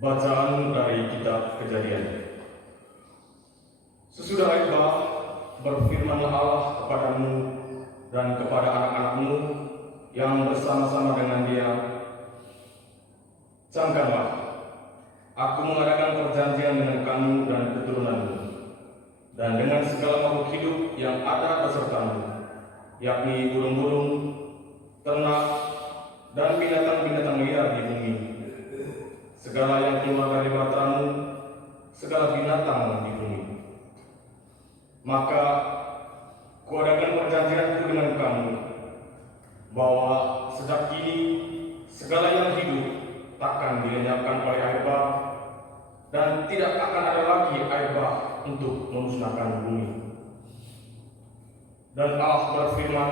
Bacaan dari kitab Kejadian. Sesudah itu berfirmanlah Allah kepadamu dan kepada anak-anakmu yang bersama-sama dengan dia, camkanlah, aku mengadakan perjanjian dengan kamu dan keturunanmu, dan dengan segala makhluk hidup yang ada besertamu, yakni burung-burung, ternak, dan binatang-binatang liar di bumi, segala yang keluar dari matamu, segala binatang di bumi. Maka kuadakan perjanjianku dengan kamu, bahwa sejak kini segala yang hidup takkan dilenyapkan oleh air bah, dan tidak akan ada lagi air bah untuk memusnahkan bumi. Dan Allah berfirman,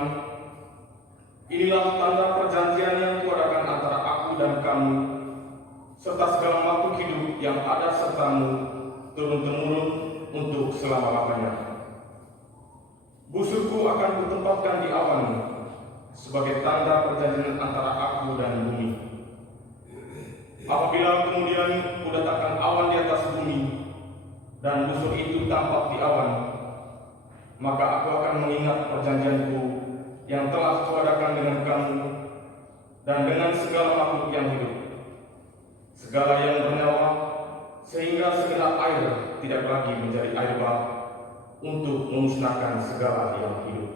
inilah tanda perjanjian yang kuadakan antara aku dan kamu, serta segala makhluk hidup yang ada sertamu turun-temurun untuk selama-lamanya. Busurku akan kutempatkan di awan sebagai tanda perjanjian antara aku dan bumi. Apabila kemudian kuletakkan awan di atas bumi dan busur itu tampak di awan, maka aku akan mengingat perjanjianku yang telah kuadakan dengan kamu dan dengan segala makhluk yang hidup, segala yang bernyawa, sehingga segenap air tidak lagi menjadi air bah untuk memusnahkan segala yang hidup.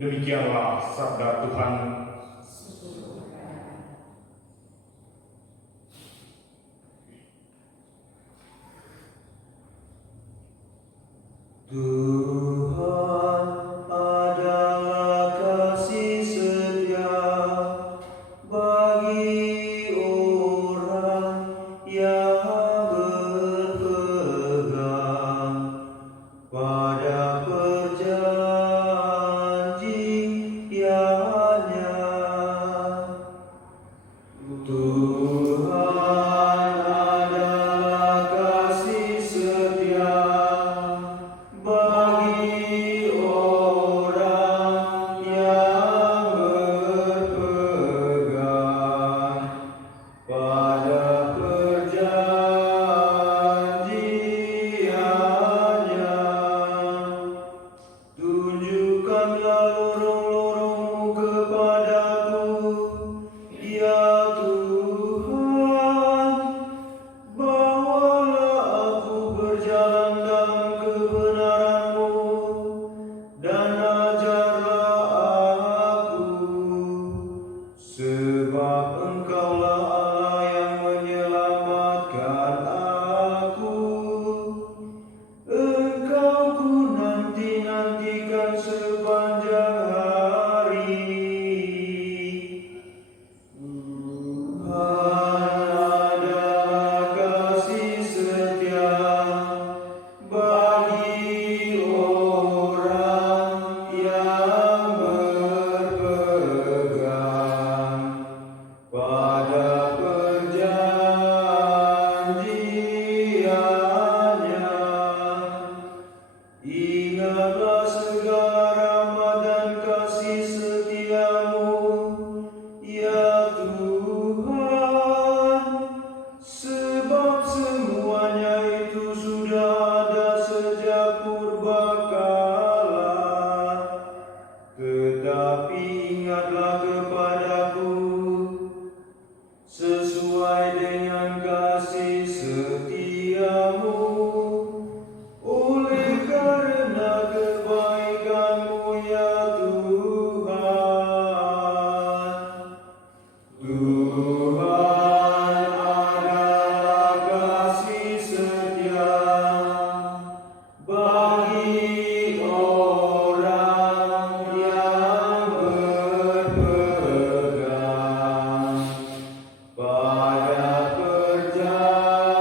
Demikianlah sabda Tuhan. Tuhan adalah kasih setia bagi orang yang berpegang pada perjanjiannya. Tuhan adalah kasih setia bagi orang yang berpegang pada perjanjiannya. Tunjukkanlah lorong-lorong-Mu kepadaku, ya Tuhan. Bawalah aku berjalan dalam kebenaran-Mu, dan ajarlah aku, sebab Engkaulah Allah yang menyelamatkan aku. Engkau ku nanti-nantikan sepanjang hari. Tuhan adalah kasih setia bagi orang yang berpegang pada perjanjiannya. Ingatlah segala rahmat dan kasih setia-Mu, ya Tuhan, sebab semuanya itu sudah ada sejak purbakala. Tetapi ingatlah kepadaku sesuai dengan kasih setia-Mu, oleh karena kebaikan-Mu, ya Tuhan. Tuhan adalah kasih setia bagi orang yang berpegang pada perjanjiannya.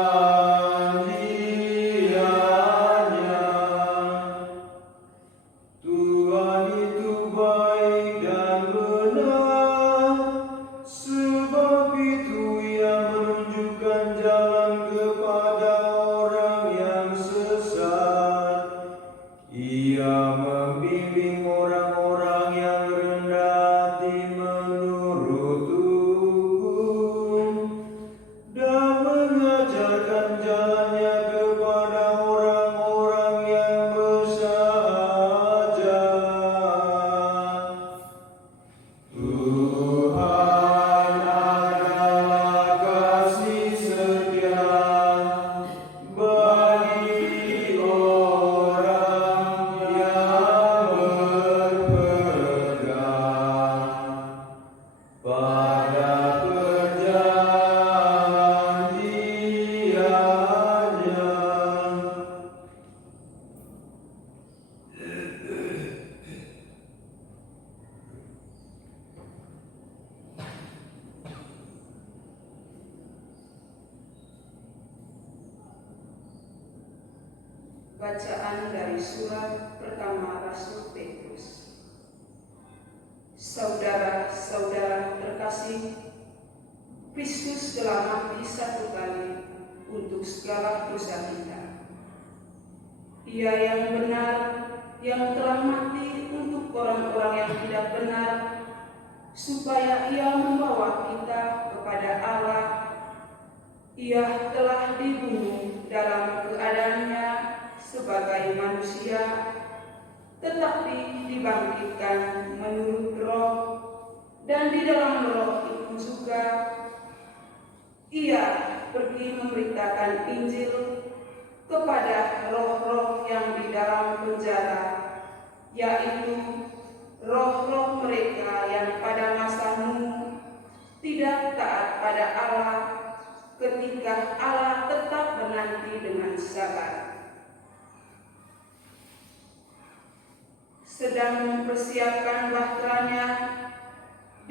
Bacaan dari surat pertama Rasul Petrus. Saudara-saudara terkasih, Kristus telah mati satu kali untuk segala dosa kita. Ia yang benar, yang telah mati untuk orang-orang yang tidak benar, supaya ia membawa kita kepada Allah. Ia telah dibunuh dalam keadaannya sebagai manusia, tetapi dibangkitkan menurut roh, dan di dalam roh itu juga ia pergi memberitakan Injil kepada roh-roh yang di dalam penjara, yaitu roh-roh mereka yang pada masa Nuh tidak taat pada Allah, ketika Allah tetap menanti dengan sabar, sedang mempersiapkan bahteranya,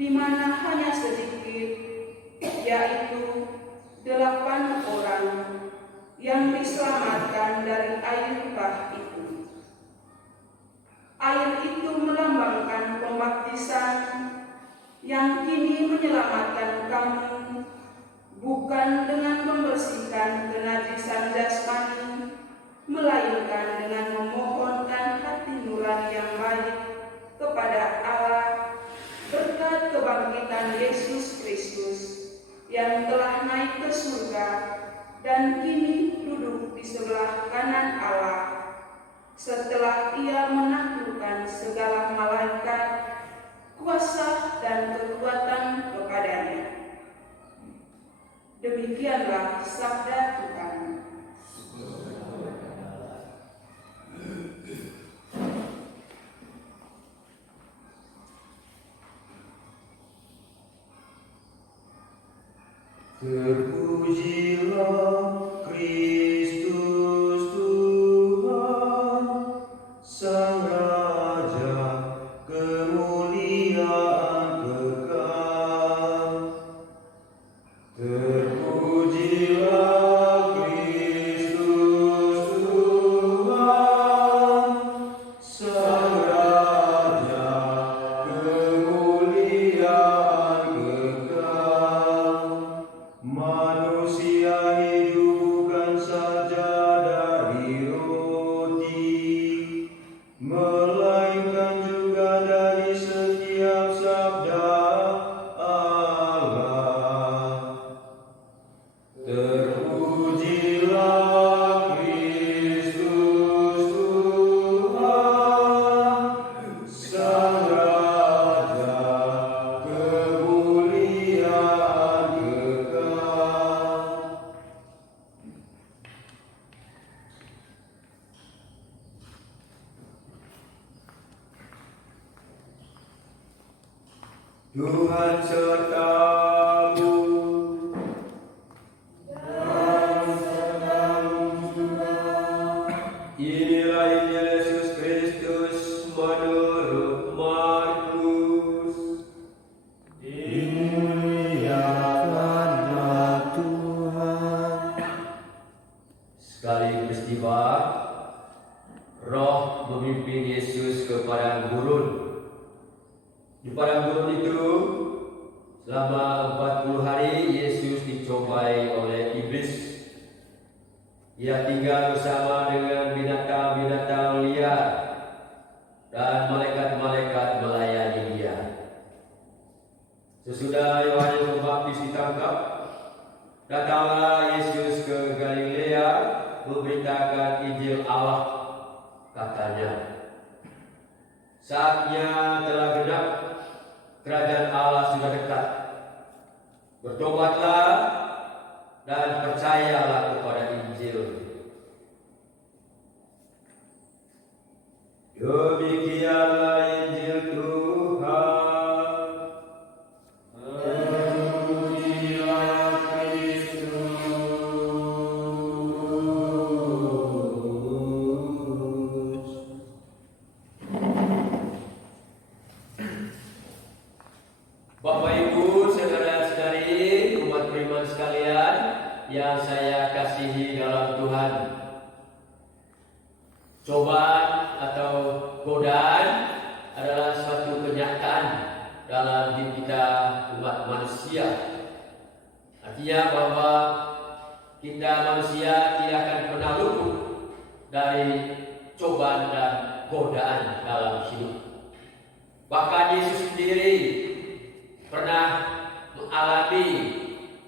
di mana hanya sedikit, yaitu 8 orang yang diselamatkan dari air bah itu. Air itu melambangkan pembaptisan yang kini menyelamatkan kamu, bukan dengan membersihkan kenajisan jasmani, melainkan dengan memohonkan hati nurani yang baik kepada Allah berkat kebangkitan Yesus Kristus yang telah naik ke surga dan kini duduk di sebelah kanan Allah, setelah ia menaklukkan segala malaikat, kuasa dan kekuatan kepadanya. Demikianlah sabda Tuhan. Terpujilah Kristus Tuhan, Sang Raja, kemuliaan kekal. Terpujilah Kristus Tuhan, Sang Raja, kemuliaan kekal. Manusia hidup bukan saja dari roti, melainkan juga dari setiap sabda Allah. Terpujilah Kristus Tuhan, Sang Raja, kemuliaan kekal. Tuhan sertamu. Inilah Injil Yesus Kristus menurut Markus. Dimuliakanlah Tuhan. Sekali peristiwa, Roh memimpin Yesus ke padang gurun. Di padang gurun itu, selama 40 hari Yesus dicobai oleh iblis. Ia tinggal bersama dengan binatang-binatang liar dan malaikat-malaikat melayani dia. Sesudah Yohanes Pembaptis ditangkap, datanglah Yesus ke Galilea memberitakan Injil Allah. Katanya, saatnya telah genap, kerajaan Allah sudah dekat. Bertobatlah dan percayalah kepada Injil. Demikianlah Injil Tuhan. Terpujilah Kristus. Bapak Ibu, saudara-saudari, umat beriman sekalian yang saya kasihi dalam Tuhan. cobaan atau godaan adalah suatu kenyataan dalam hidup kita umat manusia. Artinya bahwa kita manusia tidak akan pernah luput dari cobaan dan godaan dalam hidup. Bahkan Yesus sendiri pernah mengalami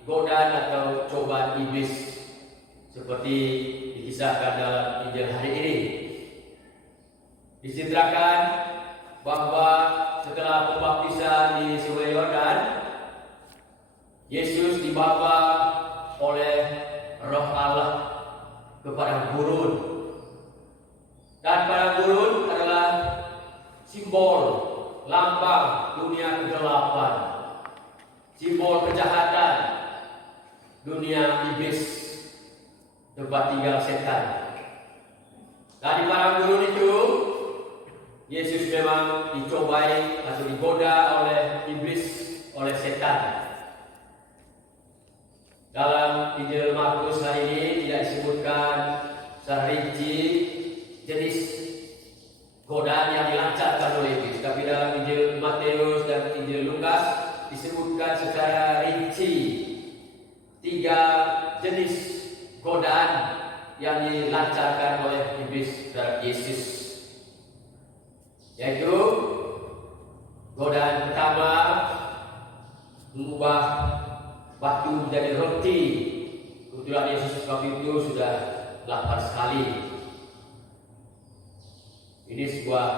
godaan atau cobaan iblis seperti dikisahkan dalam Injil hari ini. Diceritakan bahwa setelah pembaptisan di Sungai Yordan, Yesus dibawa oleh Roh Allah ke padang gurun. Dan padang gurun adalah simbol lambang dunia kegelapan, simbol kejahatan dunia iblis, tempat tinggal setan. Dan di padang gurun itu Yesus memang dicobai atau digoda oleh iblis, oleh setan. Dalam Injil Markus hari ini tidak disebutkan secara rinci jenis godaan yang dilancarkan oleh iblis, tapi dalam Injil Matius dan Injil Lukas disebutkan secara rinci 3 jenis godaan yang dilancarkan oleh iblis terhadap Yesus, yaitu godaan pertama mengubah batu menjadi roti. Kebetulan Yesus waktu itu sudah 8 kali. Ini sebuah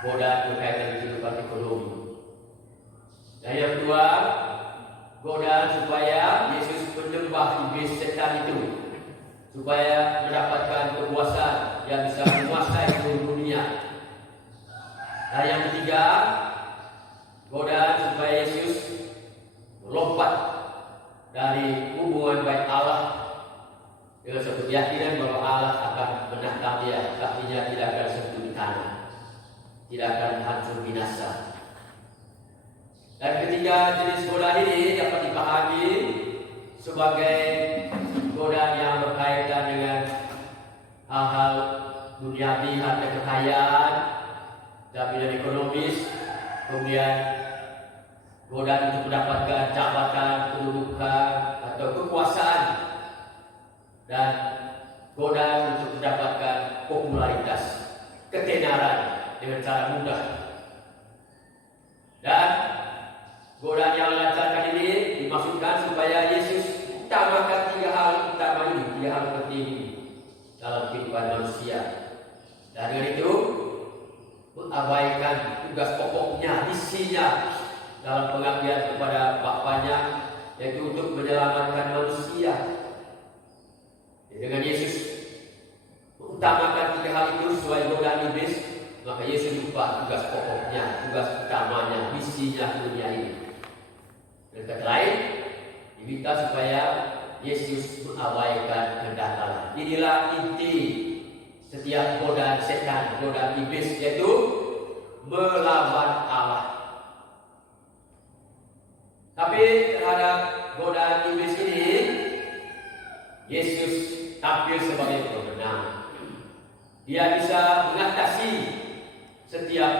godaan berkaitan dengan kehidupan ekonomi. Dan yang kedua, godaan supaya Yesus menyembah iblis setan itu, supaya mendapatkan kekuasaan yang bisa menguasai seluruh dunia. Dan yang ketiga, godaan supaya Yesus melompat dari hubungan baik Allah dengan suatu keyakinan bahwa Allah akan menatang dia, kakinya tidak akan sentuh di tanah, tidak akan hancur binasa. Dan ketiga jenis godaan ini dapat dipahami sebagai godaan yang berkaitan dengan hal-hal duniawi, harta kekayaan, jaminan ekonomis, kemudian godaan untuk mendapatkan jabatan, kedudukan atau kekuasaan, dan godaan untuk mendapatkan popularitas, ketenaran dengan cara mudah. Dan godaan yang dilancarkan ini dimaksudkan supaya Yesus utamakan 3 hal utama ini, 3 hal penting ini dalam kehidupan manusia. Dan dengan itu mengabaikan tugas pokoknya, misinya dalam pengabdian kepada Bapaknya, yaitu untuk menyelamatkan manusia. Dengan Yesus mengutamakan 3 hal itu sesuai godaan iblis, maka Yesus lupa tugas pokoknya, tugas utamanya, misinya dunia ini. Dengan kata lain, diminta supaya Yesus mengabaikan kehendak Allah. Inilah inti setiap godaan setan, godaan iblis, yaitu melawan Allah. Tapi terhadap godaan iblis ini, Yesus tampil sebagai pemenang. Dia bisa mengatasi setiap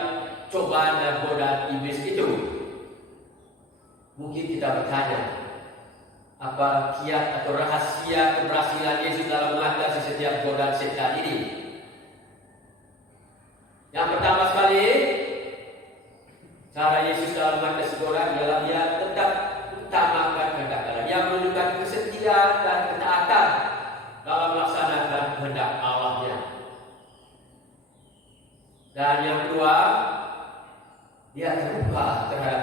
cobaan dan godaan iblis itu. Mungkin kita bertanya, apa kiat atau rahasia keberhasilan Yesus dalam mengatasi setiap godaan setan ini? Yang pertama sekali, cara Yesus dalam mengatasi godaan adalah dia tetap utamakan kehendak Allah. Dia menunjukkan kesetiaan dan ketaatan dalam melaksanakan kehendak Allah-Nya. Dan yang kedua, dia terbuka terhadap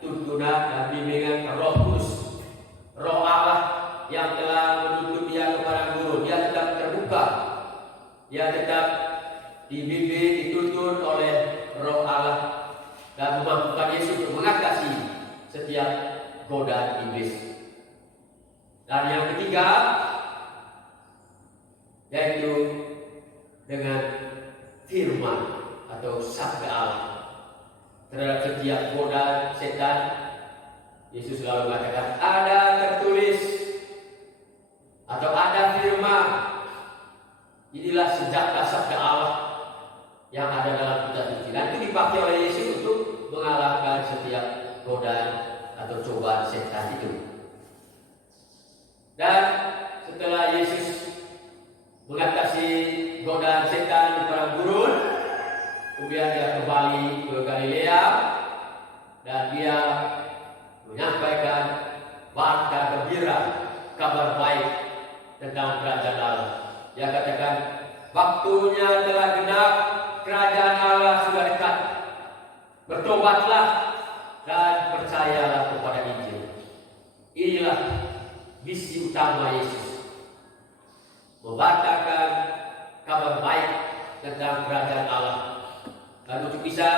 tuntunan dan bimbingan Roh Kudus, Roh Allah yang telah menuntun dia kepada guru. Dia tetap terbuka, dia tetap dibimbing, dituntun oleh Roh Allah dan memampukan Yesus untuk mengatasi setiap godaan iblis. Dan yang ketiga, yaitu dengan firman atau sabda Allah. Terhadap setiap godaan setan, Yesus selalu mengatakan ada tertulis atau ada firman. Inilah senjata bertobatlah dan percayalah kepada Injil. Inilah misi utama Yesus, memberitakan kabar baik tentang kerajaan Allah. Dan untuk bisa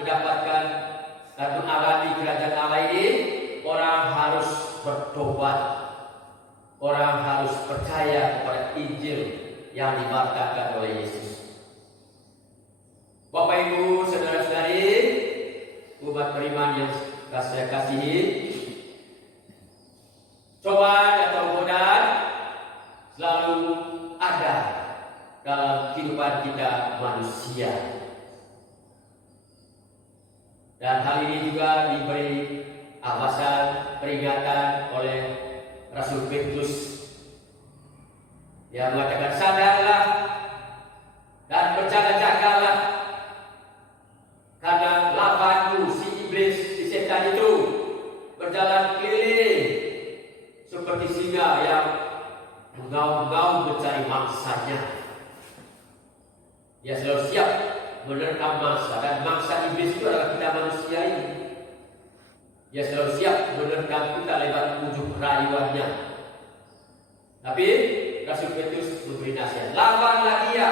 mendapatkan dan mengalami kerajaan Allah ini, orang harus bertobat, orang harus percaya kepada Injil yang diberitakan oleh Yesus. Bapak Ibu, saudara-saudari, umat beriman yang saya kasihi, cobaan atau godaan selalu ada dalam kehidupan kita manusia. Dan hal ini juga diberi awasan peringatan oleh Rasul Petrus yang mengatakan, sadarlah dan berjaga-jagalah, karena lawanmu si iblis, si setan itu berjalan keliling seperti singa yang mengaum-ngaum mencari mangsanya. Dia selalu siap menerkam mangsa, dan mangsa iblis itu adalah kita manusia ini. Dia selalu siap menerkam kita lewat ujung rayuannya. Tapi Rasul Petrus memberi nasihat, lawanlah dia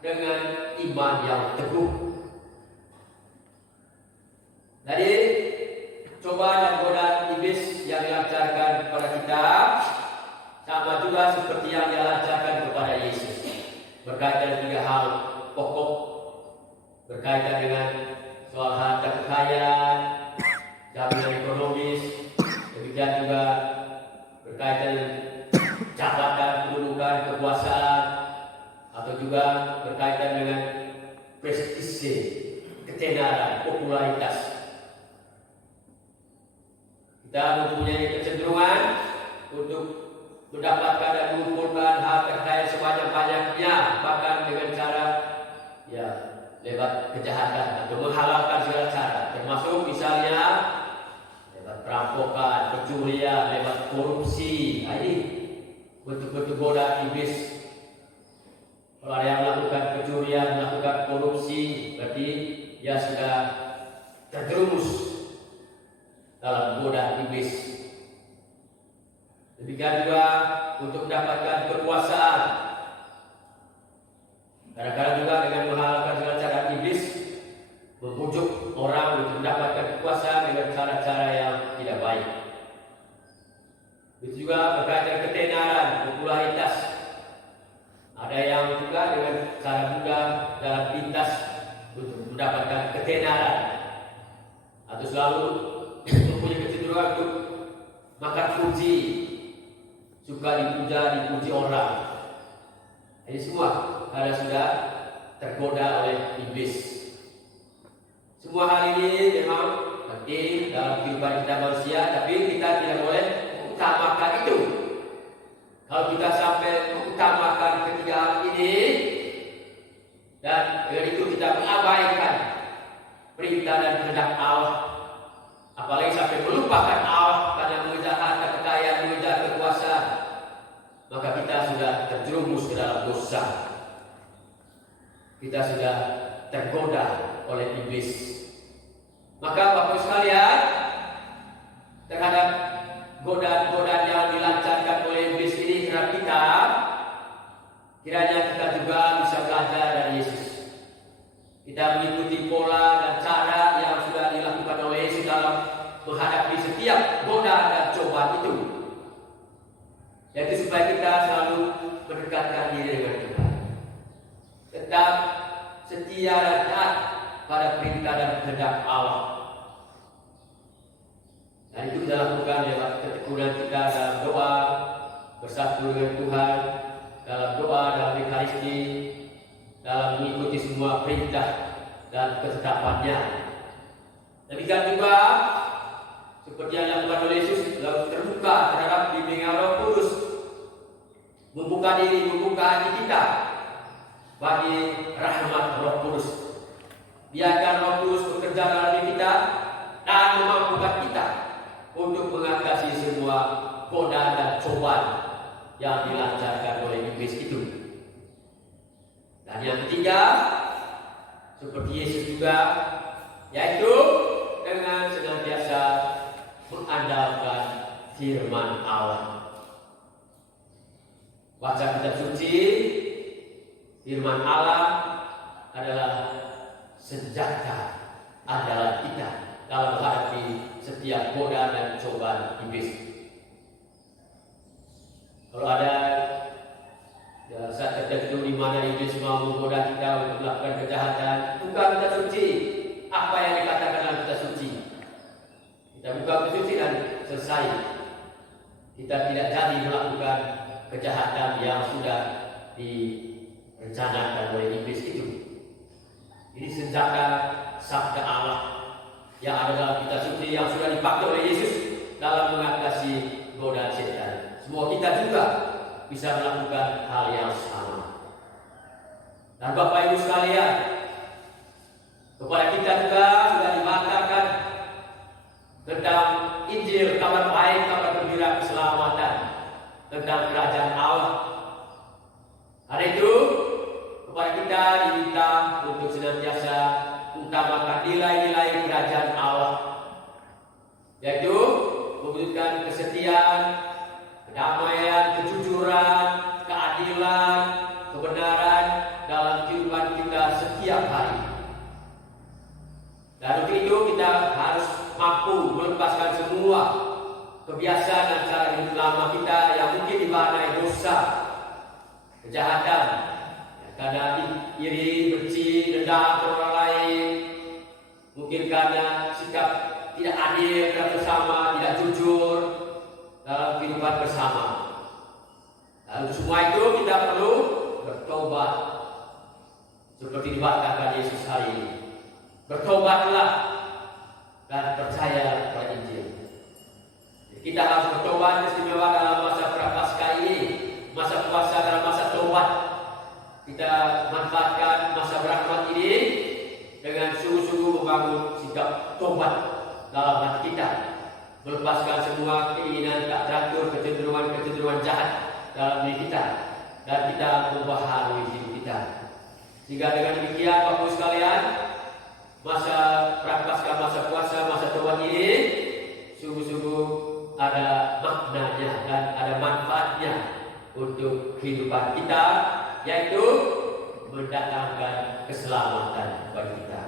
dengan iman yang teguh. Jadi cobaan dan godaan iblis yang dilancarkan kepada kita sama juga seperti yang dilancarkan kepada Yesus, berkaitan dengan 3 hal pokok, berkaitan dengan soal harta kekayaan, jaminan ekonomis, demikian juga berkaitan dengan jabatan, kedudukan, kekuasaan, atau juga berkaitan dengan prestise, ketenaran, popularitas. Kita mempunyai kecenderungan untuk mendapatkan dan mengumpulkan harta kekayaan sebanyak-banyaknya, bahkan dengan cara lewat kejahatan atau menghalalkan segala cara, termasuk misalnya lewat perampokan, pencurian, lewat korupsi. Ini bentuk-bentuk godaan iblis. Kalau ada yang melakukan pencurian, melakukan korupsi, berarti dia sudah terjerumus dalam godaan iblis. Demikian juga untuk mendapatkan kekuasaan. Kadang-kadang juga dengan menghalalkan segala cara, iblis membujuk orang untuk mendapatkan kekuasaan dengan cara-cara yang tidak baik. Itu juga berkaitan ketenaran, popularitas. Ada yang juga dengan cara mudah dalam pintas untuk mendapatkan ketenaran, atau selalu mempunyai kecenderungan untuk makan puji, suka dipuji orang. Ini semua ada sudah tergoda oleh iblis. Semua hal ini memang penting dalam kehidupan kita manusia, tapi kita tidak boleh mengutamakan itu. Kalau kita sampai mengutamakan ketiga hal ini, dan dengan itu kita mengabaikan perintah dan kehendak Allah, apalagi sampai melupakan Allah karena mengejar harta kekayaan, mengejar kekuasaan, maka kita sudah terjerumus ke dalam dosa. Kita sudah tergoda oleh iblis. Maka Bapak sekalian, terhadap godaan-godaan yang dilancarkan oleh iblis ini terhadap kita, kiranya kita juga bisa belajar dari Yesus. Kita mengikuti pola dan cara yang sudah dilakukan oleh Yesus dalam menghadapi setiap godaan dan cobaan itu, yaitu supaya kita selalu mendekatkan diri dengan Tuhan, tetap setia dan taat pada perintah dan kehendak Allah. Dan itu kita lakukan lewat ketekunan kita dalam doa, bersatu dengan Tuhan, dalam doa, dalam Ekaristi, dalam mengikuti semua perintah dan ketetapannya. Demikian juga seperti yang dilakukan oleh Yesus, lalu terbuka terhadap bimbingan Roh Kudus, membuka diri, membuka hati kita bagi rahmat Roh Kudus. Biarkan Roh Kudus bekerja dalam diri kita dan memampukan kita untuk mengatasi semua godaan dan cobaan yang dilancarkan oleh iblis itu. Dan yang ketiga, seperti Yesus juga yaitu dengan senantiasa mengandalkan firman Allah. Baca kitab suci, firman Allah adalah senjata andalan kita dalam menghadapi setiap godaan dan cobaan iblis. Kalau ada saat tertentu di mana iblis mau menggoda kita untuk melakukan kejahatan, buka kitab suci. Apa yang dikatakan dalam kitab suci? Kita buka kitab suci dan selesai. Kita tidak jadi melakukan kejahatan yang sudah direncanakan oleh iblis itu. Ini senjata sabda Allah yang ada dalam kitab suci yang sudah dipakai oleh Yesus dalam mengatasi godaan setan. Semua kita juga bisa melakukan hal yang sama. Dan Bapak Ibu sekalian, kepada kita juga sudah dikatakan tentang Injil, kabar baik, kabar gembira keselamatan tentang kerajaan Allah. Hari itu kepada kita diminta untuk senantiasa utamakan nilai-nilai kerajaan Allah, yaitu mewujudkan kesetiaan, kedamaian, kejujuran, keadilan, kebenaran dalam kehidupan kita setiap hari. Dan untuk itu kita harus mampu melepaskan semua kebiasaan dan cara hidup lama kita yang mungkin diwarnai dosa, kejahatan, karena iri, benci, dendam kepada orang lain, mungkin karena sikap tidak adil terhadap bersama, tidak jujur dalam kehidupan bersama. Dan untuk semua itu kita perlu bertobat seperti dikatakan Yesus hari ini. Bertobatlah dan percaya pada Injil. Kita harus bertobat istimewa dalam masa Prapaskah ini, masa puasa dalam masa tobat. Kita manfaatkan masa berahmat ini dengan sungguh-sungguh membangun sikap tobat dalam hati kita, melepaskan semua keinginan tak teratur, kecenderungan jahat dalam diri kita, dan kita membaharui hidup kita. Sehingga dengan demikian Bapak Ibu sekalian, masa Prapaskah, masa puasa, masa tobat ini sungguh-sungguh ada maknanya dan ada manfaatnya untuk kehidupan kita, yaitu mendatangkan keselamatan bagi kita.